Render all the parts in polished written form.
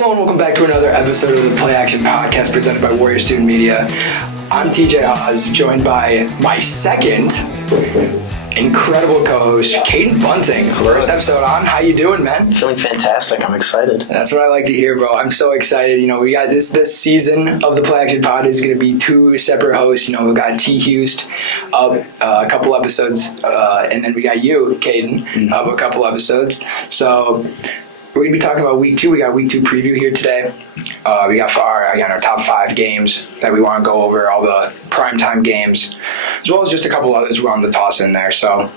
Hello and welcome back to another episode of the Play Action Podcast presented by Warrior Student Media. I'm TJ Haws, joined by my second incredible co-host, Caiden Bunting. First episode on. How you doing, man? Feeling fantastic. I'm excited. That's what I like to hear, bro. I'm so excited. We got this season of the Play Action Pod is going to be two separate hosts. We've got T. Hughes up a couple episodes, and then we got you, Caiden, up a couple episodes. So we're going to be talking about week 2. We got week 2 preview here today. We got our top 5 games that we want to go over, all the primetime games, as well as just a couple others we want to toss in there. So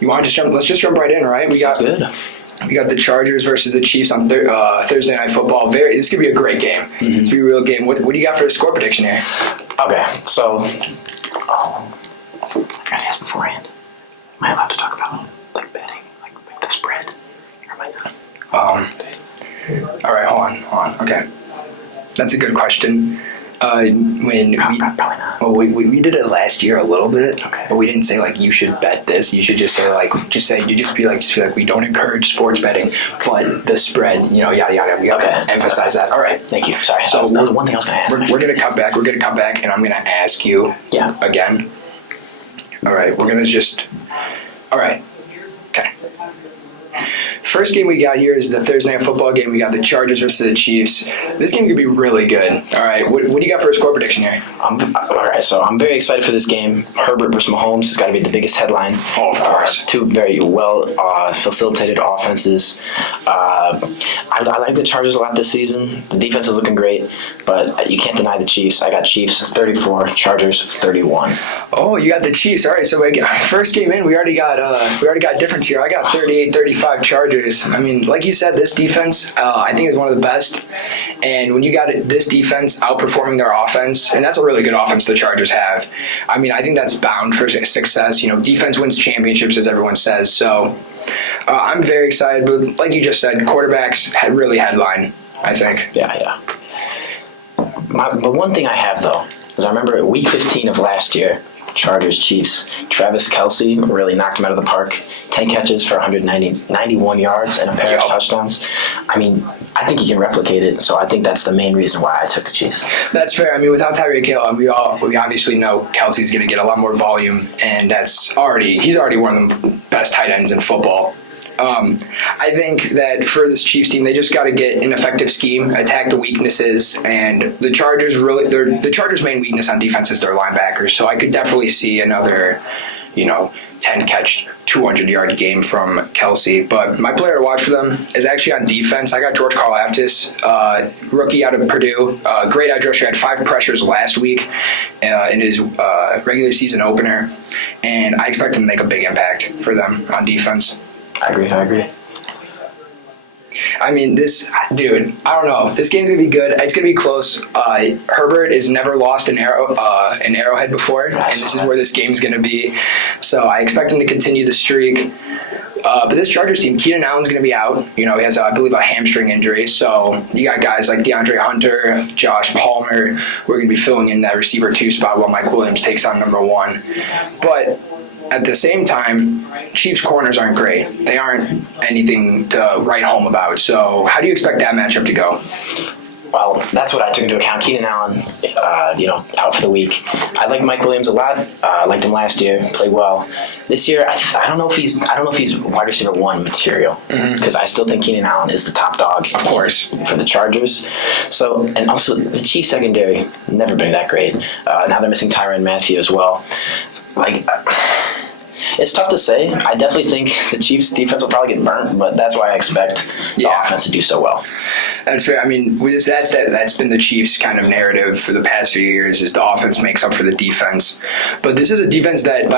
you want to let's just jump right in, right? We got the Chargers versus the Chiefs on Thursday Night Football. This could be a great game. It's going to be a real game. What do you got for a score prediction here? Okay, so I got to ask beforehand. Am I allowed to talk about betting, like the spread, or am I not? All right, hold on. Okay, that's a good question. Probably not. Well, we did it last year a little bit, okay, but we didn't say you should bet this. You should just say be like we don't encourage sports betting, but the spread, yada yada. We gotta emphasize that. All right, thank you. Sorry, so that was the one thing I was gonna ask. We're gonna cut back. We're gonna come back, and I'm gonna ask you again. All right, we're gonna just. All right. Okay. First game we got here is the Thursday Night Football game. We got the Chargers versus the Chiefs. This game could be really good. All right, what do you got for a score prediction here? All right, so I'm very excited for this game. Herbert versus Mahomes has got to be the biggest headline. Oh, of course. Two very well facilitated offenses. I like the Chargers a lot this season. The defense is looking great, but you can't deny the Chiefs. I got Chiefs 34, Chargers 31. Oh, you got the Chiefs. All right, so first game in, we already got difference here. I got 38-35 Chargers. I mean, like you said, this defense I think is one of the best. And when you got this defense outperforming their offense, and that's a really good offense the Chargers have. I mean, I think that's bound for success. Defense wins championships, as everyone says. So I'm very excited. But like you just said, quarterbacks really headline, I think. Yeah. But one thing I have, though, is I remember at week 15 of last year, Chargers Chiefs, Travis Kelce really knocked him out of the park. 10 catches for 191 yards and a pair of touchdowns. I mean, I think he can replicate it, so I think that's the main reason why I took the Chiefs. That's fair. I mean, without Tyreek Hill, we obviously know Kelce's going to get a lot more volume, and he's already one of the best tight ends in football. I think that for this Chiefs team, they just got to get an effective scheme, attack the weaknesses, and the Chargers the Chargers' main weakness on defense is their linebackers. So I could definitely see another, 10-catch, 200-yard game from Kelce. But my player to watch for them is actually on defense. I got George Karlaftis, rookie out of Purdue. Great edge rusher. Had 5 pressures last week in his regular season opener. And I expect him to make a big impact for them on defense. I agree. I mean, I don't know. This game's going to be good. It's going to be close. Herbert has never lost an Arrowhead before, and this is where this game's going to be. So I expect him to continue the streak. But this Chargers team, Keenan Allen's going to be out. He has, I believe, a hamstring injury. So you got guys like DeAndre Hunter, Josh Palmer, who are going to be filling in that receiver 2 spot while Mike Williams takes on number 1. But at the same time, Chiefs corners aren't great. They aren't anything to write home about. So how do you expect that matchup to go? Well, that's what I took into account. Keenan Allen, out for the week. I like Mike Williams a lot. I liked him last year. Played well. This year, I don't know if he's wide receiver 1 material, because I still think Keenan Allen is the top dog, of course, for the Chargers. So, and also the Chiefs secondary never been that great. Now they're missing Tyrann Mathieu as well. It's tough to say. I definitely think the Chiefs' defense will probably get burnt, but that's why I expect the offense to do so well. That's fair. I mean, that's been the Chiefs' kind of narrative for the past few years, is the offense makes up for the defense. But this is a defense that,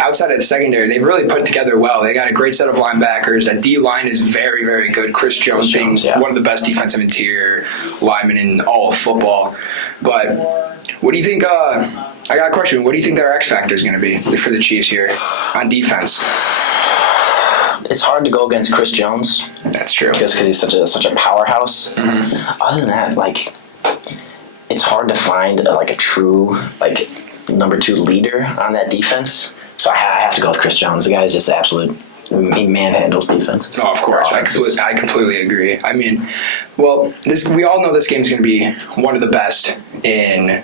outside of the secondary, they've really put together well. They got a great set of linebackers. That D-line is very, very good. Chris Jones being one of the best defensive interior linemen in all of football. But what do you think? I got a question. What do you think their X factor is going to be for the Chiefs here on defense? It's hard to go against Chris Jones. That's true. Just because he's such a powerhouse. Other than that, it's hard to find a true number 2 leader on that defense. So I have to go with Chris Jones. The guy is just an absolute he manhandles defenses. Oh, of course. I completely agree. I mean, well, we all know this game's going to be one of the best in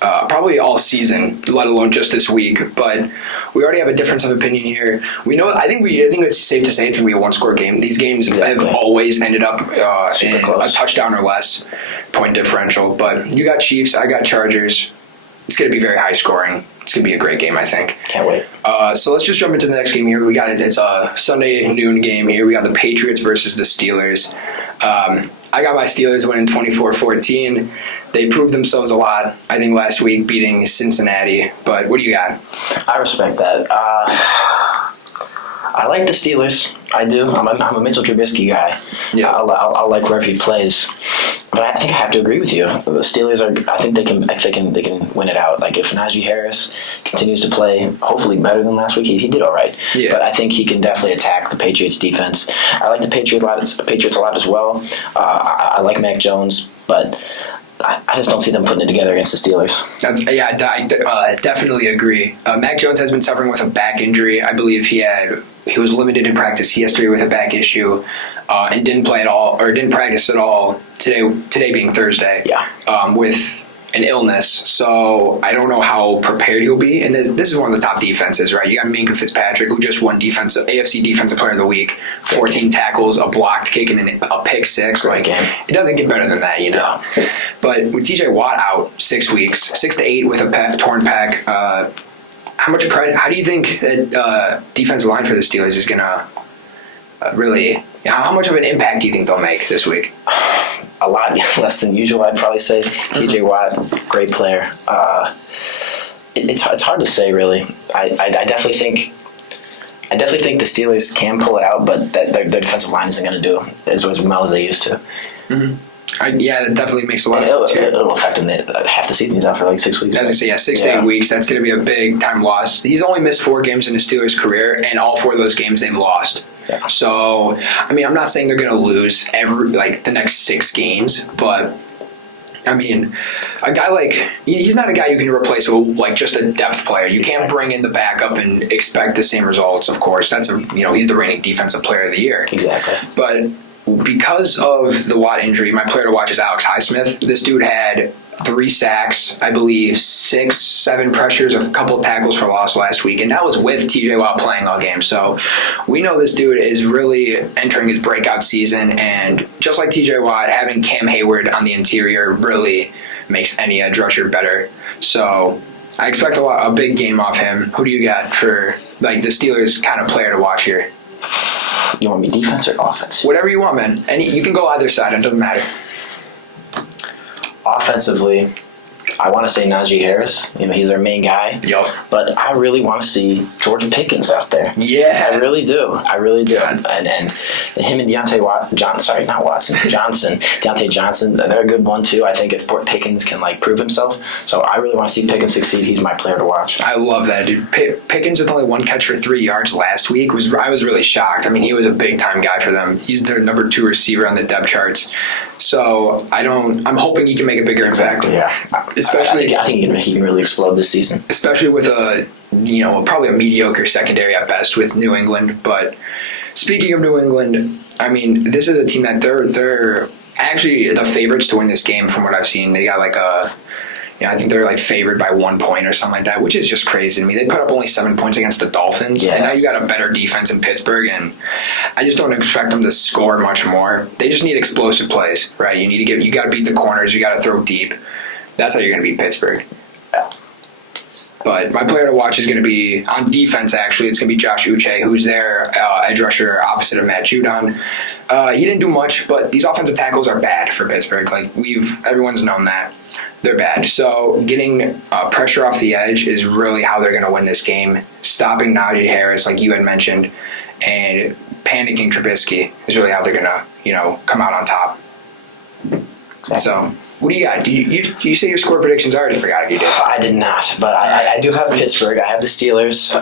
probably all season, let alone just this week. But we already have a difference of opinion here. We know. I think it's safe to say it's going to be a one-score game. These games have always ended up in close. a touchdown or less point differential. But you got Chiefs, I got Chargers. It's going to be very high scoring. It's going to be a great game, I think. Can't wait. So let's just jump into the next game here. It's a Sunday noon game here. We got the Patriots versus the Steelers. I got my Steelers winning 24-14. They proved themselves a lot, I think, last week, beating Cincinnati. But what do you got? I respect that. I like the Steelers. I do. I'm a Mitchell Trubisky guy. Yeah. I'll like wherever he plays. But I think I have to agree with you. The Steelers are. I think they can win it out. Like if Najee Harris continues to play, hopefully better than last week. He did all right. Yeah. But I think he can definitely attack the Patriots defense. I like the Patriots a lot as well. I like Mac Jones, but I just don't see them putting it together against the Steelers. I definitely agree. Mac Jones has been suffering with a back injury. I believe he was limited in practice yesterday with a back issue, and didn't play at all or didn't practice at all today being Thursday. Yeah. With an illness, so I don't know how prepared he'll be. And this is one of the top defenses, right? You got Minkah Fitzpatrick, who just won AFC Defensive Player of the Week, 14 tackles, a blocked kick, and a pick six. Great game. It doesn't get better than that, you know. Yeah. But with TJ Watt out 6 weeks, 6 to 8 with a torn pec, how do you think that defensive line for the Steelers is gonna really? How much of an impact do you think they'll make this week? A lot less than usual, I'd probably say. TJ Watt, great player. It's hard to say, really. I definitely think the Steelers can pull it out, but that their defensive line isn't going to do as well as they used to. Mm-hmm. That definitely makes a lot of sense here. It'll affect him. Half the season's out for like 6 weeks. As I say, 6 to 8 weeks. That's going to be a big time loss. He's only missed 4 games in his Steelers' career, and all 4 of those games they've lost. Yeah. So, I mean, I'm not saying they're going to lose the next 6 games, but I mean, a guy he's not a guy you can replace with just a depth player. You can't bring in the backup and expect the same results. Of course, he's the reigning defensive player of the year. Exactly. But because of the Watt injury, my player to watch is Alex Highsmith. This dude had 3 sacks, I believe 6, 7 pressures, a couple of tackles for loss last week, and that was with TJ Watt playing all game. So we know this dude is really entering his breakout season, and just like TJ Watt, having Cam Hayward on the interior really makes any edge rusher better. So I expect a big game off him. Who do you got for the Steelers kind of player to watch here? You want me defense or offense? Whatever you want, man. You can go either side. It doesn't matter. Offensively, I want to say Najee Harris. He's their main guy. Yup. But I really want to see George Pickens out there. Yes. I really do. And him and Deontay Johnson, they're a good one too. I think if Pickens can prove himself. So I really want to see Pickens succeed. He's my player to watch. I love that, dude. Pickens with only 1 catch for 3 yards last week I was really shocked. I mean, he was a big time guy for them. He's their number 2 receiver on the depth charts. So I'm hoping he can make a bigger impact. Yeah. Especially, I think he can really explode this season. Especially with probably a mediocre secondary at best with New England. But speaking of New England, I mean, this is a team that they're actually the favorites to win this game from what I've seen. They got I think they're favored by 1 point or something like that, which is just crazy to me. They put up only 7 points against the Dolphins, and now you got a better defense in Pittsburgh, and I just don't expect them to score much more. They just need explosive plays, right? You got to beat the corners, you got to throw deep. That's how you're going to beat Pittsburgh. But my player to watch is going to be on defense. Actually, it's going to be Josh Uche, who's their edge rusher opposite of Matt Judon. He didn't do much, but these offensive tackles are bad for Pittsburgh. Everyone's known that. They're bad. So getting pressure off the edge is really how they're going to win this game. Stopping Najee Harris, like you had mentioned, and panicking Trubisky is really how they're going to, come out on top. Exactly. So what do you got? You say your score predictions? I already forgot if you did. I did not, but I do have Pittsburgh. I have the Steelers.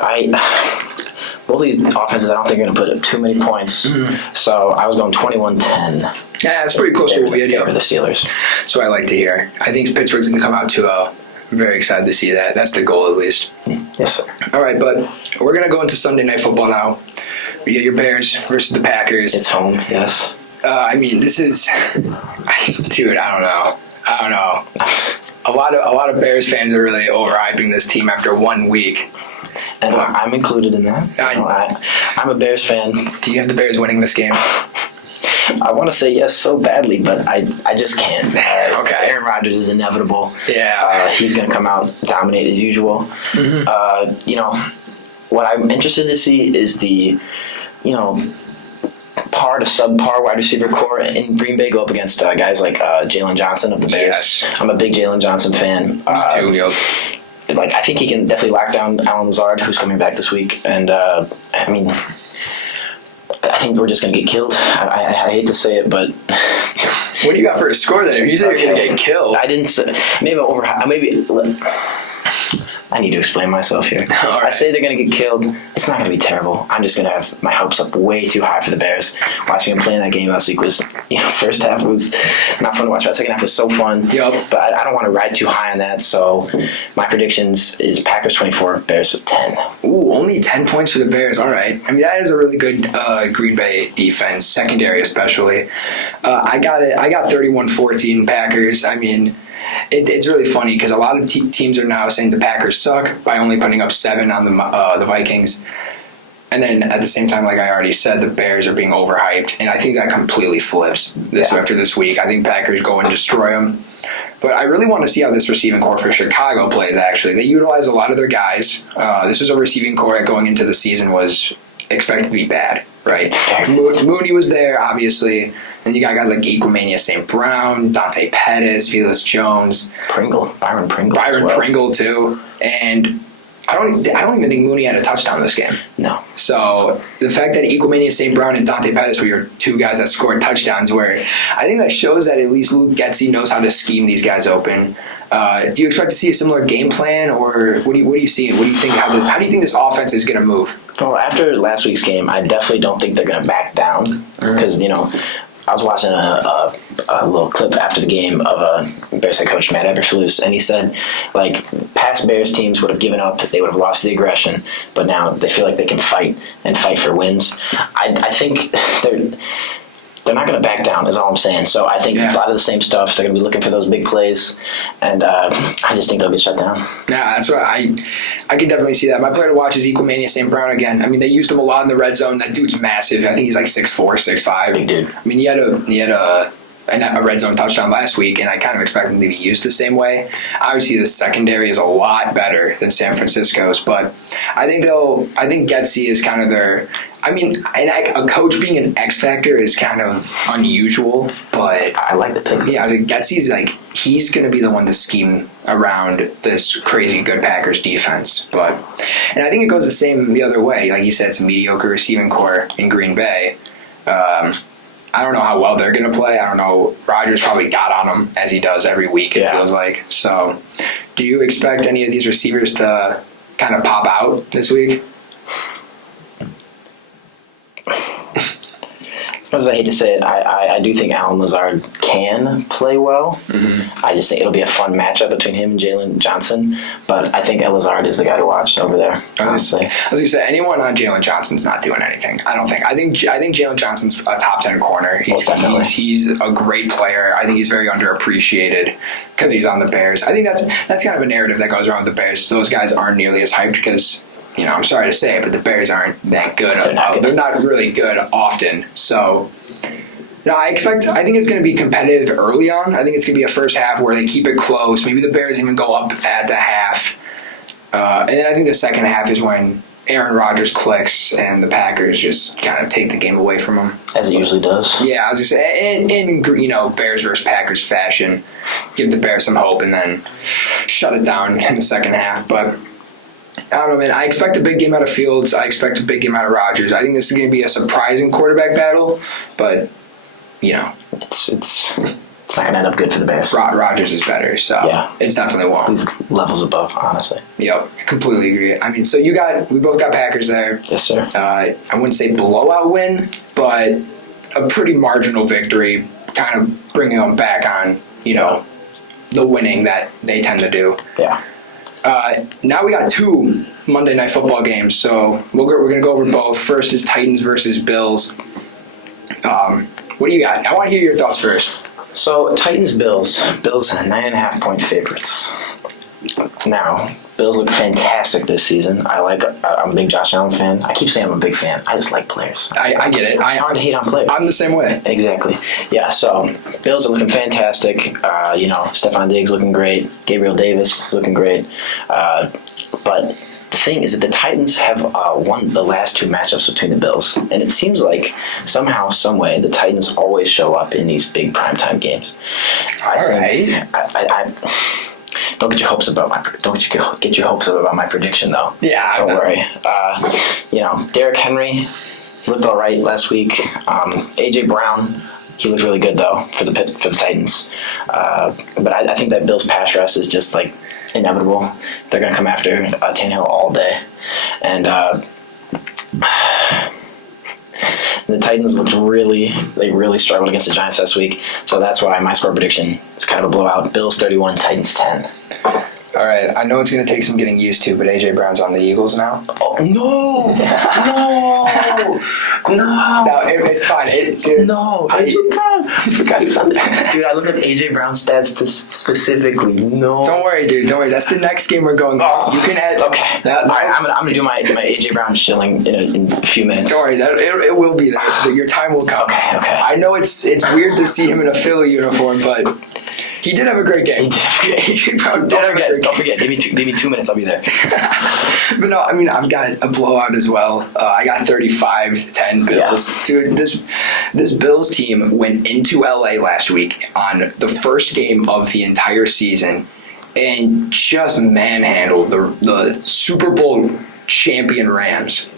Both these offenses, I don't think are going to put up too many points. Mm-hmm. So I was going 21-10. Yeah, it's pretty close to what we had. Over the Steelers. That's what I like to hear. I think Pittsburgh's going to come out to I'm very excited to see that. That's the goal, at least. Yes, sir. All right, but we're going to go into Sunday Night Football now. You get your Bears versus the Packers. It's home, yes. I mean, this is, dude. I don't know. A lot of Bears fans are really overhyping this team after 1 week. And I'm included in that. I'm a Bears fan. Do you have the Bears winning this game? I want to say yes so badly, but I just can't. Okay. Aaron Rodgers is inevitable. Yeah. He's going to come out, dominate as usual. What I'm interested to see is the, par to subpar wide receiver core in Green Bay go up against guys like Jalen Johnson of the Bears. Yes. I'm a big Jalen Johnson fan. Me too, Neil. I think he can definitely lock down Alan Lazard, who's coming back this week. And, I think we're just going to get killed. I hate to say it, but... What do you got for a score then? If you said you're going to get killed. I didn't say... Maybe... I need to explain myself here. Right. I say they're going to get killed. It's not going to be terrible. I'm just going to have my hopes up way too high for the Bears. Watching them play in that game last week was, first half was not fun to watch. That second half was so fun. Yep. But I don't want to ride too high on that. So my predictions is Packers 24, Bears 10. Ooh, only 10 points for the Bears. All right. I mean, that is a really good Green Bay defense, secondary especially. I got 31-14 Packers. I mean... It's really funny because a lot of teams are now saying the Packers suck by only putting up 7 on the Vikings. And then at the same time, like I already said, the Bears are being overhyped. And I think that completely flips after this week. I think Packers go and destroy them. But I really want to see how this receiving core for Chicago plays, actually. They utilize a lot of their guys. This was a receiving core that going into the season was expected to be bad, right? Mooney was there, obviously. Then you got guys like Equimania St. Brown, Dante Pettis, Felix Jones. Byron Pringle. Pringle, too. And I don't even think Mooney had a touchdown this game. No. So the fact that Equimania St. Brown and Dante Pettis were your 2 guys that scored touchdowns, where I think that shows that at least Luke Getsy knows how to scheme these guys open. Do you expect to see a similar game plan, or what do you see? What do you think? How do you think this offense is going to move? Well, after last week's game, I definitely don't think they're going to back down because I was watching a little clip after the game of Bears head coach Matt Eberflus, and he said, past Bears teams would have given up, they would have lost the aggression, but now they feel like they can fight for wins. I think they're not going to back down, is all I'm saying. So I think a lot of the same stuff. They're going to be looking for those big plays, and I just think they'll get shut down. Yeah, that's what I can definitely see that. My player to watch is Equimania St. Brown again. I mean, they used him a lot in the red zone. That dude's massive. I think he's like 6'4", 6'5". Big dude. I mean, he had a red zone touchdown last week, and I kind of expect him to be used the same way. Obviously, the secondary is a lot better than San Francisco's, but I think Getsy is kind of their. I mean, a coach being an X factor is kind of unusual, but I like the pick. Yeah, I was like, Getsy's he's going to be the one to scheme around this crazy good Packers defense. And I think it goes the other way. Like you said, it's a mediocre receiving core in Green Bay. I don't know how well they're going to play. I don't know. Rodgers probably got on them as he does every week, it feels like. So, do you expect any of these receivers to kind of pop out this week? As much as I hate to say it, I do think Alan Lazard can play well. Mm-hmm. I just think it'll be a fun matchup between him and Jalen Johnson. But I think Lazard is the guy to watch over there. I was going to say, anyone on Jalen Johnson's not doing anything. I don't think. I think Jalen Johnson's a top 10 corner. He's a great player. I think he's very underappreciated because he's on the Bears. I think that's kind of a narrative that goes around with the Bears. Those guys aren't nearly as hyped because. I'm sorry to say it, but the Bears aren't that good. They're not really good often. So, I think it's going to be competitive early on. I think it's going to be a first half where they keep it close. Maybe the Bears even go up at the half. And then I think the second half is when Aaron Rodgers clicks and the Packers just kind of take the game away from them. As it usually does. Yeah, I was going to say, in Bears versus Packers fashion, give the Bears some hope and then shut it down in the second half. But I don't know, man. I expect a big game out of Fields. I expect a big game out of Rodgers. I think this is going to be a surprising quarterback battle, but it's not going to end up good for the Bears. Rodgers is better, so it's definitely won't. He's levels above, honestly. Yep, completely agree. I mean, so we both got Packers there. Yes, sir. I wouldn't say blowout win, but a pretty marginal victory, kind of bringing them back on, the winning that they tend to do. Yeah. Now we got 2 Monday Night Football games, so we're going to go over both. First is Titans versus Bills. What do you got? I want to hear your thoughts first. So Bills 9.5 point favorites. Now, Bills look fantastic this season. I'm a big Josh Allen fan. I keep saying I'm a big fan. I just like players. I get it. It's hard to hate on players. I'm the same way. Exactly. Yeah, so Bills are looking fantastic. Stephon Diggs looking great. Gabriel Davis looking great. But the thing is that the Titans have won the last 2 matchups between the Bills. And it seems like somehow, some way, the Titans always show up in these big primetime games. Don't get your hopes up about my prediction, though. Yeah, don't worry. Derrick Henry looked all right last week. AJ Brown, he looked really good though for the Titans. But I think that Bills pass rush is just like inevitable. They're gonna come after Tannehill all day, and the Titans really struggled against the Giants last week. So that's why my score prediction is kind of a blowout. Bills 31, Titans 10. All right, I know it's going to take some getting used to, but AJ Brown's on the Eagles now. Oh, no! No, it's fine. No, AJ Brown. I forgot he was on there. Dude, I looked at AJ Brown's stats specifically. No. Don't worry, dude. Don't worry. That's the next game we're going. You can add. Okay. All right, I'm gonna do my AJ Brown shilling in a few minutes. Don't worry. It will be there. Your time will come. Okay. I know it's weird to see him in a Philly uniform, but he did have a great game. He did have a great AJ Brown. Don't forget. Give me 2 minutes. I'll be there. But no, I mean, I've got a blowout as well. I got 35-10 Bills. Yeah. Dude, this Bills team went into LA last week on the first game of the entire season and just manhandled the Super Bowl champion Rams.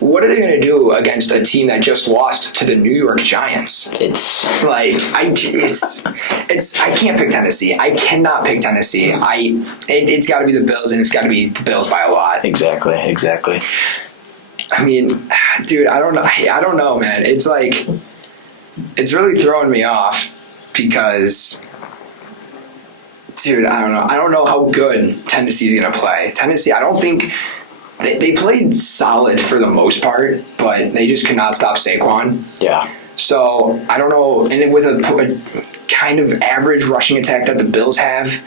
What are they going to do against a team that just lost to the New York Giants? It's like I can't pick Tennessee. I cannot pick Tennessee. It's got to be the Bills, and it's got to be the Bills by a lot. Exactly. I mean, dude, I don't know, man. It's like it's really throwing me off because, dude, I don't know how good Tennessee's going to play. Tennessee, I don't think. They played solid for the most part, but they just could not stop Saquon. Yeah. So, I don't know. And with a kind of average rushing attack that the Bills have,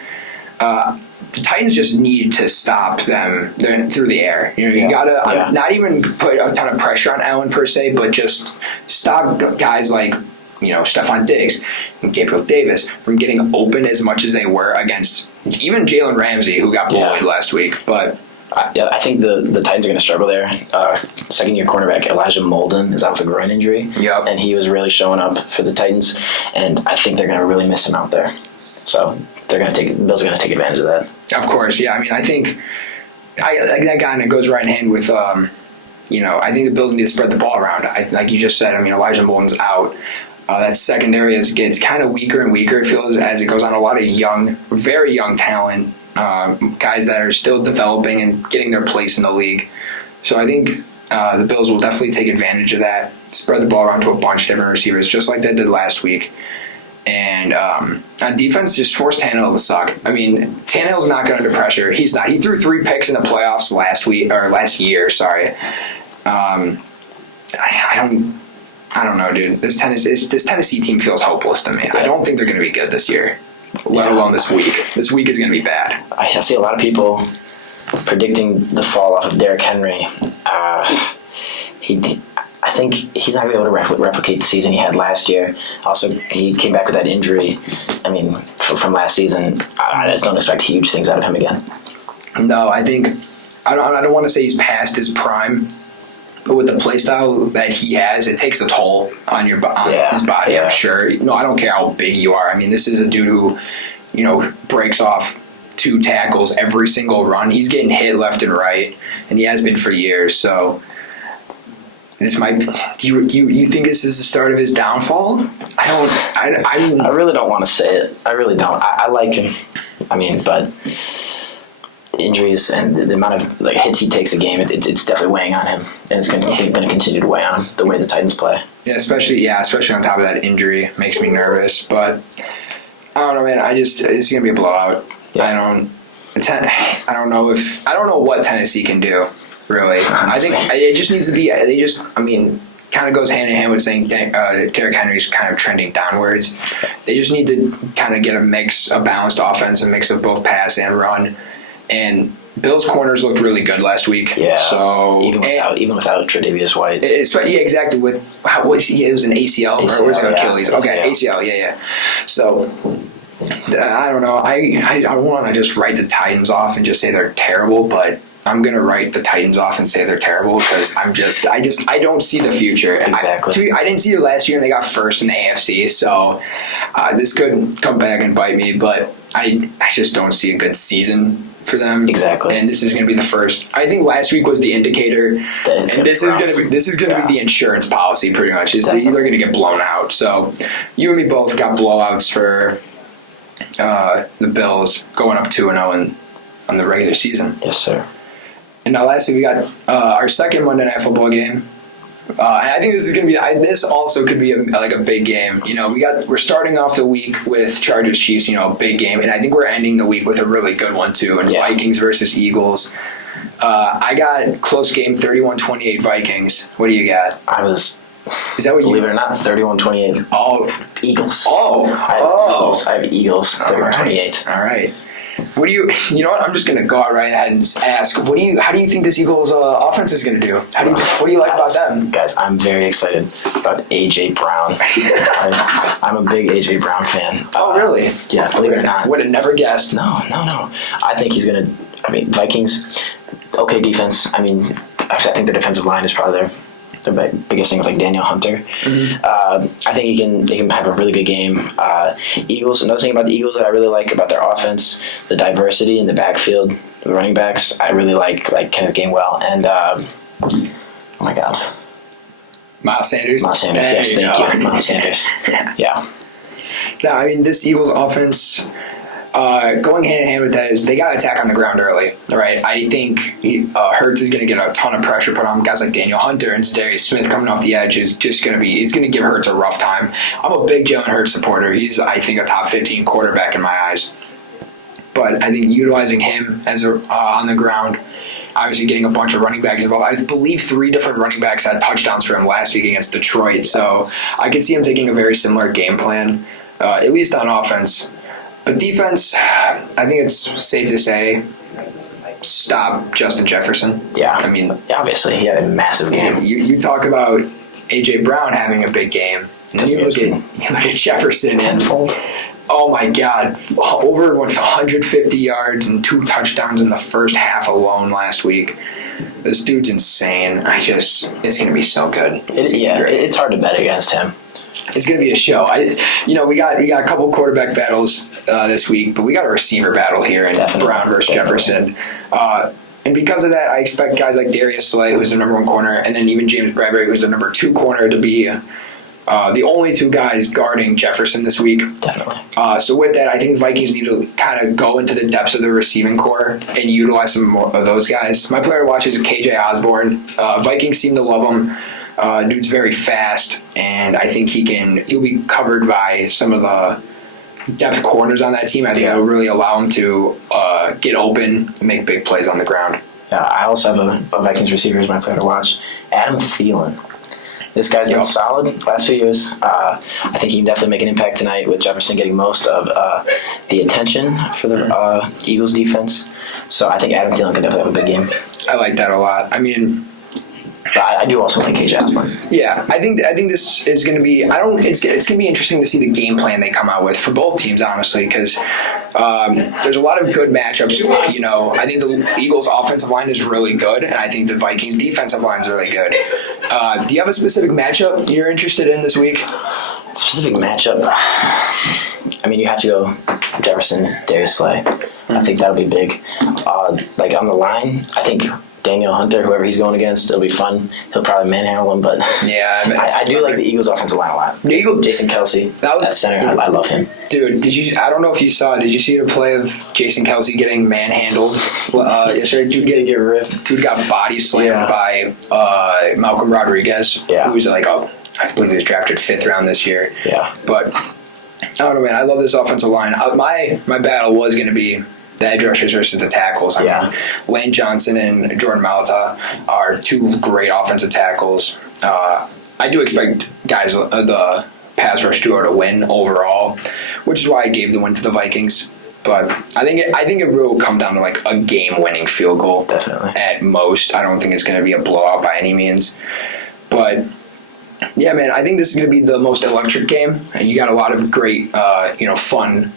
the Titans just need to stop them through the air. You gotta not even put a ton of pressure on Allen per se, but just stop guys like Stephon Diggs and Gabriel Davis from getting open as much as they were against even Jalen Ramsey, who got bullied last week. But I think the Titans are going to struggle there. Second-year cornerback Elijah Molden is out with a groin injury. Yep. And he was really showing up for the Titans, and I think they're going to really miss him out there. So the Bills are going to take advantage of that. Of course, yeah. I mean, I think that kind of goes right in hand with, I think the Bills need to spread the ball around. Like you just said, I mean, Elijah Molden's out. That secondary gets kind of weaker and weaker, it feels, as it goes on. A lot of very young talent. Guys that are still developing and getting their place in the league. So I think the Bills will definitely take advantage of that, spread the ball around to a bunch of different receivers, just like they did last week. And on defense, just force Tannehill to suck. I mean, Tannehill's not good under pressure. He's not. He threw 3 picks in the playoffs last year. Sorry. I don't know, dude. This Tennessee team feels hopeless to me. Yeah. I don't think they're going to be good this year. Let alone this week. This week is going to be bad. I see a lot of people predicting the fall off of Derrick Henry. I think he's not going to be able to replicate the season he had last year. Also, he came back with that injury. I mean, from last season, I just don't expect huge things out of him again. No, I think I don't want to say he's past his prime, but with the play style that he has, it takes a toll on his body, I'm sure. No, I don't care how big you are. I mean, this is a dude who, breaks off 2 tackles every single run. He's getting hit left and right, and he has been for years. So this might. Do you think this is the start of his downfall? I really don't want to say it. I really don't. I like him. I mean, but injuries and the amount of hits he takes a game, it's definitely weighing on him, and it's going to continue to weigh on him the way the Titans play. Yeah, especially on top of that injury, makes me nervous. But I don't know, man. It's going to be a blowout. Yeah. I don't know what Tennessee can do, really. Honestly. I think it just needs to be. Kind of goes hand in hand with saying Derrick Henry's kind of trending downwards. They just need to kind of get a balanced offense, a mix of both pass and run. And Bills' corners looked really good last week. Yeah. So even without Tre'Davious White. Exactly. It was an ACL or was it Achilles? Yeah. Okay, ACL. Yeah. So I don't know. I don't want to just write the Titans off and just say they're terrible, but I'm gonna write the Titans off and say they're terrible because I don't see the future. Exactly. I didn't see it last year and they got first in the AFC, so this could come back and bite me. But I just don't see a good season for them. Exactly. And this is gonna be the first. I think last week was the indicator, and this is gonna be the insurance policy pretty much. They're gonna get blown out. So you and me both got blowouts for the Bills going up 2-0 on the regular season. Yes, sir. And now lastly, we got our second Monday Night Football game. And I think this is going to be. This also could be a big game. We're starting off the week with Chargers Chiefs. A big game, and I think we're ending the week with a really good one too. And Vikings versus Eagles. I got close game 31-28 Vikings. What do you got? Is that what believe it or not, 31-28. Oh, Eagles. I have Eagles. 31-28. All right. What do you know what? I'm just going to go out right ahead and ask, how do you think this Eagles offense is going to do? What do you like about them? Guys, I'm very excited about A.J. Brown. I'm a big A.J. Brown fan. Oh, really? Yeah, believe it or not. Would have never guessed. No. I think he's going to, Vikings, okay defense. Actually, I think the defensive line is probably their biggest thing is like Daniel Hunter. Mm-hmm. I think he can have a really good game. Eagles. Another thing about the Eagles that I really like about their offense, the diversity in the backfield, the running backs. I really like Kenneth Gainwell and oh my God, Miles Sanders. Yes, thank you, Miles Sanders. Yeah. No, this Eagles offense. Going hand in hand with that is they got to attack on the ground early, right? I think Hurts is going to get a ton of pressure put on guys like Daniel Hunter and Darius Smith coming off the edge is just going to he's going to give Hurts a rough time. I'm a big Jalen Hurts supporter. He's, I think, a top 15 quarterback in my eyes. But I think utilizing him as on the ground, obviously getting a bunch of running backs involved. I believe 3 different running backs had touchdowns for him last week against Detroit. So I could see him taking a very similar game plan, at least on offense. But defense, I think it's safe to say, stop Justin Jefferson. Yeah. Obviously, he had a massive game. You talk about A.J. Brown having a big game. And you look at Jefferson. Tenfold. Oh, my God. Over 150 yards and 2 touchdowns in the first half alone last week. This dude's insane. It's going to be so good. It's hard to bet against him. It's going to be a show. We got a couple quarterback battles this week, but we got a receiver battle here in Brown versus Jefferson. And because of that, I expect guys like Darius Slay, who's the number 1 corner, and then even James Bradbury, who's the number 2 corner, to be the only 2 guys guarding Jefferson this week. Definitely. So with that, I think the Vikings need to kind of go into the depths of their receiving core and utilize some more of those guys. My player to watch is KJ Osborne. Vikings seem to love him. Dude's very fast, and I think he'll be covered by some of the depth corners on that team. I think it'll really allow him to get open and make big plays on the ground. I also have a Vikings receiver as my player to watch, Adam Thielen. This guy's been solid last few years. I think he can definitely make an impact tonight with Jefferson getting most of the attention for the Eagles defense. So I think Adam Thielen can definitely have a big game. I like that a lot. But I do also like KJ Osborne. Yeah, I think this is going to be. It's going to be interesting to see the game plan they come out with for both teams, honestly, because there's a lot of good matchups. I think the Eagles' offensive line is really good, and I think the Vikings' defensive line is really good. Do you have a specific matchup you're interested in this week? Specific matchup. You have to go Jefferson, Darius Slay. I think that'll be big. On the line, I think Daniel Hunter, whoever he's going against, it'll be fun. He'll probably manhandle him, but yeah, I do like the Eagles' offensive line a lot. Jason Kelsey, at center, I love him. Dude, I don't know if you saw it. Did you see the play of Jason Kelsey getting manhandled yesterday? Get ripped. Dude got body slammed by Malcolm Rodriguez, who's I believe he was drafted 5th round this year. Yeah. But I don't know, man. I love this offensive line. My battle was going to be the edge rushers versus the tackles. I mean, Lane Johnson and Jordan Malata are two great offensive tackles. I do expect guys, the pass rush duo to win overall, which is why I gave the win to the Vikings. But I think it will come down to like a game-winning field goal, definitely at most. I don't think it's going to be a blowout by any means. But yeah, man, I think this is going to be the most electric game, and you got a lot of great, fun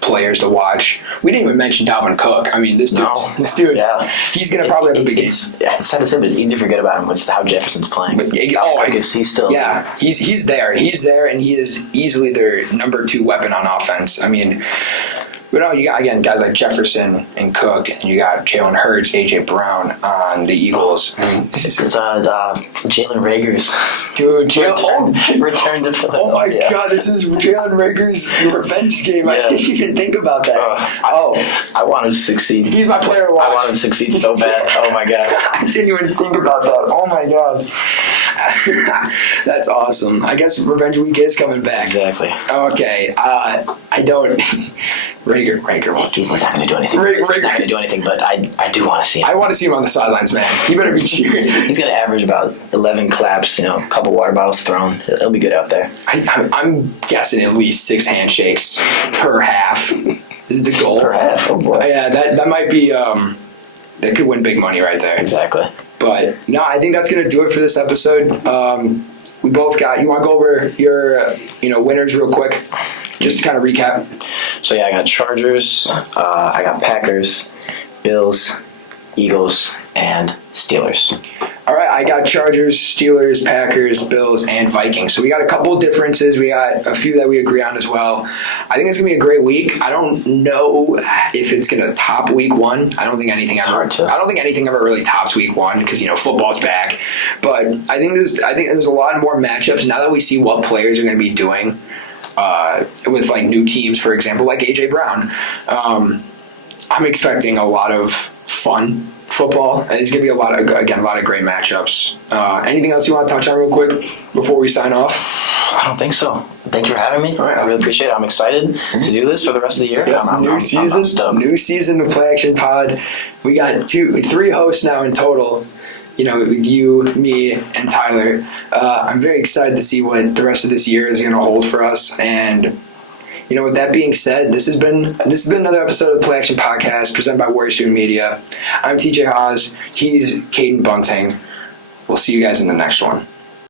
players to watch. We didn't even mention Dalvin Cook. I mean, this dude, he's going to probably have a big game. It's sad to say, but it's easy to forget about him with how Jefferson's playing. But, because he's still... Yeah, he's there. He's there, and he is easily their number 2 weapon on offense. I mean... But no, you got, again, guys like Jefferson and Cook, and you got Jalen Hurts, A.J. Brown on the Eagles. It's Jalen Reagor's. Dude, return to Philadelphia. Oh my God, this is Jalen Reagor's revenge game. I didn't even think about that. I wanted to succeed. He's my player to watch. I wanted to succeed so bad. Oh my God. I didn't even think about that. Oh my God. That's awesome. I guess Revenge Week is coming back. Exactly. Okay. I don't... Rager. He's not going to do anything. He's not going to do anything, but I do want to see him. I want to see him on the sidelines, man. He better be cheering. He's going to average about 11 claps, a couple water bottles thrown. He'll be good out there. I'm guessing at least 6 handshakes per half is the goal. Per half? Oh, boy. Yeah, that might be... that could win big money right there. Exactly. But, no, I think that's going to do it for this episode. We both got... You want to go over your, winners real quick? Just to kind of recap. So, I got Chargers, I got Packers, Bills, Eagles, and Steelers. All right, I got Chargers, Steelers, Packers, Bills, and Vikings. So we got a couple of differences. We got a few that we agree on as well. I think it's going to be a great week. I don't know if it's going to top week 1. I don't think anything ever really tops week 1 because, football's back. But I think there's a lot more matchups now that we see what players are going to be doing. With like new teams, for example, like A.J. Brown. I'm expecting a lot of fun football. It's going to be a lot of great matchups. Anything else you want to touch on real quick before we sign off? I don't think so. Thank you for having me. All right, I really appreciate it. I'm excited to do this for the rest of the year. Yeah, new season of Play Action Pod. We got 3 hosts now in total. With you, me, and Tyler. I'm very excited to see what the rest of this year is going to hold for us. And, with that being said, this has been another episode of the Play Action Podcast presented by Warrior Student Media. I'm TJ Haws. He's Caiden Bunting. We'll see you guys in the next one.